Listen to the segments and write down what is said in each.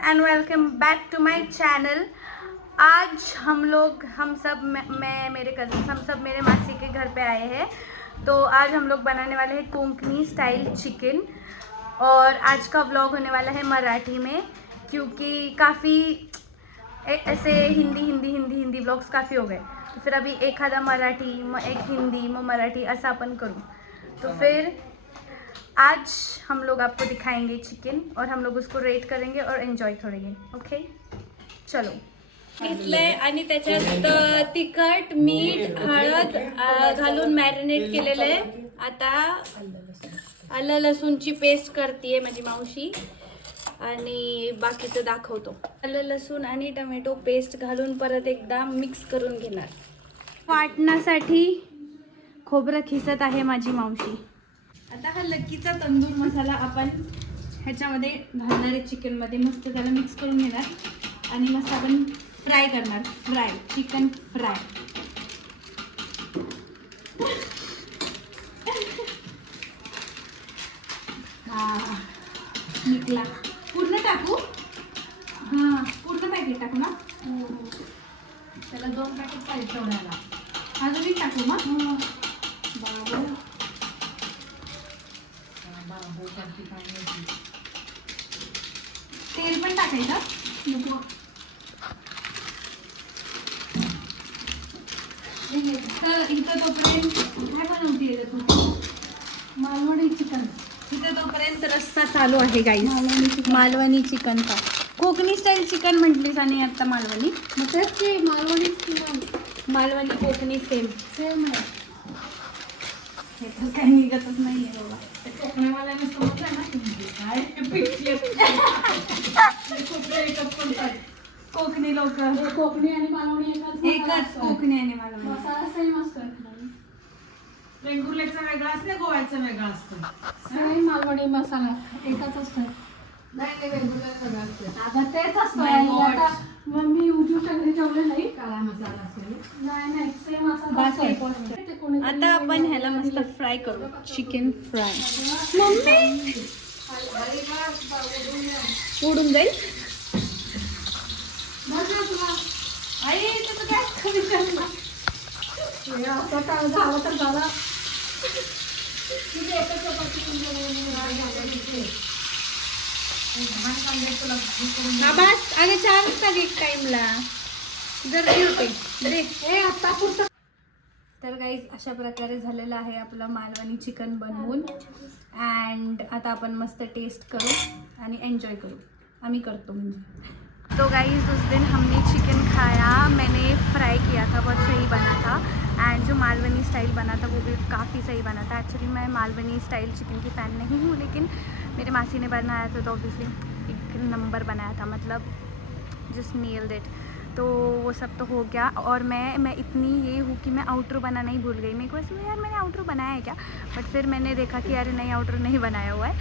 End welcome back to my channel. आज हम सब मैं मेरे कज़न हम सब मेरे मासी के घर पे आए हैं। तो आज हम लोग बनाने वाले हैं कोंकणी स्टाइल चिकन। और आज का व्लॉग होने वाला है मराठी में, क्योंकि काफ़ी ऐसे हिंदी व्लॉग्स काफ़ी हो गए। तो फिर अभी एक आधा मराठी, एक हिंदी, मराठी ऐसा अपन करूँ। तो फिर आज हम लोग आपको दिखाएंगे चिकन और हम लोग उसको रेट करेंगे और एन्जॉय करेंगे। ओके, चलो। घेतलंय आणि त्याच्यात तिखट, मीठ, हळद घालून मॅरिनेट केलेलं आहे। आता आलं लसूणची पेस्ट करते माझी मावशी आणि बाकीचं दाखवतो। आलं लसूण आणि टोमॅटो पेस्ट घालून परत एकदा मिक्स करून घेणार। वाटण्यासाठी खोबरं खिसत आहे माझी मावशी। आता हा लक्कीचा तंदूर मसाला आपण ह्याच्यामध्ये घालणार आहे चिकनमध्ये। मस्त त्याला मिक्स करून घेणार आणि मस्त आपण फ्राय करणार। Chicken fry. हा निकला पूर्ण टाकू। हा पूर्ण पॅकेट टाकू ना। त्याला 2 पॅकेट पाहिजे तेवढ्याला। अजून टाकू मग। बाबा तेल पण टाकायचं। इथं तोपर्यंत काय बनवते तू? मालवणी चिकन। इथं तोपर्यंत रस्सा चालू आहे गाईस। मालवणी चिकन का कोकणी स्टाईल चिकन म्हटलीस आणि आता मालवणी। मग तेच की मालवणी चिकन। मालवणी कोकणी सेम आहे। हे तर काही निघतच नाहीये बाबा। कोकणीवाल्याने समजलं ना काय कोकणी लोक कोकणी आणि मालवणी एकच कोकणी आणि मालवणी मसाला सेम असतो। वेंगुर्ल्याचा वेगळा असते, गोव्याचा वेगळा असतो। सेम मालवणी मसाला एकच असतो। नाही वेंगुर्ल्याचा वेगळा असतो। आता तेच असतं। आता मम्मी YouTube चॅनल ठेवले नाही। काळा मसाला असतो। नाही सेम मसाला असतो। आता आपण ह्याला मस्त फ्राय करू। Chicken fry. मम्मी उडून जाईल। आई त्याचं काय कमी करणार? झालं तर झालं। हा बस अगे छान एक टाइमला गर्दी होते आता पुरतं। तर गाईज अशा प्रकारे झालेलं आहे आपलं मालवणी चिकन बनवून। अँड आता आपण मस्त टेस्ट करू आणि एन्जॉय करू। आम्ही करतो म्हणजे। तो गाइस उस दिन हमने चिकन खाया, मैंने फ्राई किया था, बहुत सही बना था। एंड जो मालवनी स्टाइल बना था वो भी काफ़ी सही बना था। एक्चुअली मैं मालवनी स्टाइल चिकन की फ़ैन नहीं हूँ, लेकिन मेरे मासी ने बनाया था तो ऑब्वियसली एक नंबर बनाया था, मतलब जस्ट नेल्ड इट। तो वो सब तो हो गया। और मैं इतनी ये हूँ कि मैं आउटरो बनाना ही भूल गई। मेरे को ऐसे यार मैंने आउटरो बनाया है क्या, बट फिर मैंने देखा कि अरे नहीं आउटरो नहीं बनाया हुआ है।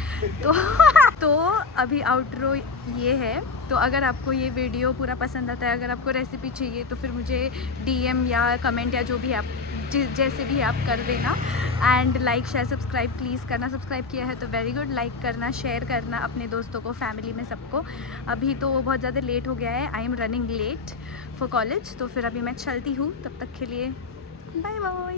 तो अभी आउटरो ये है। तो अगर आपको ये वीडियो पूरा पसंद आता है, अगर आपको रेसिपी चाहिए तो फिर मुझे DM या कमेंट या जो भी आप जैसे भी आप कर देना। And like share subscribe please करना। सब्सक्राइब किया है तो वेरी गुड। लाइक करना, शेयर करना अपने दोस्तों को, फैमिली में सबको। अभी तो बहुत ज़्यादा लेट हो गया है। I am running late for college. तो फिर अभी मैं चलती हूँ, तब तक के लिए बाय बाय।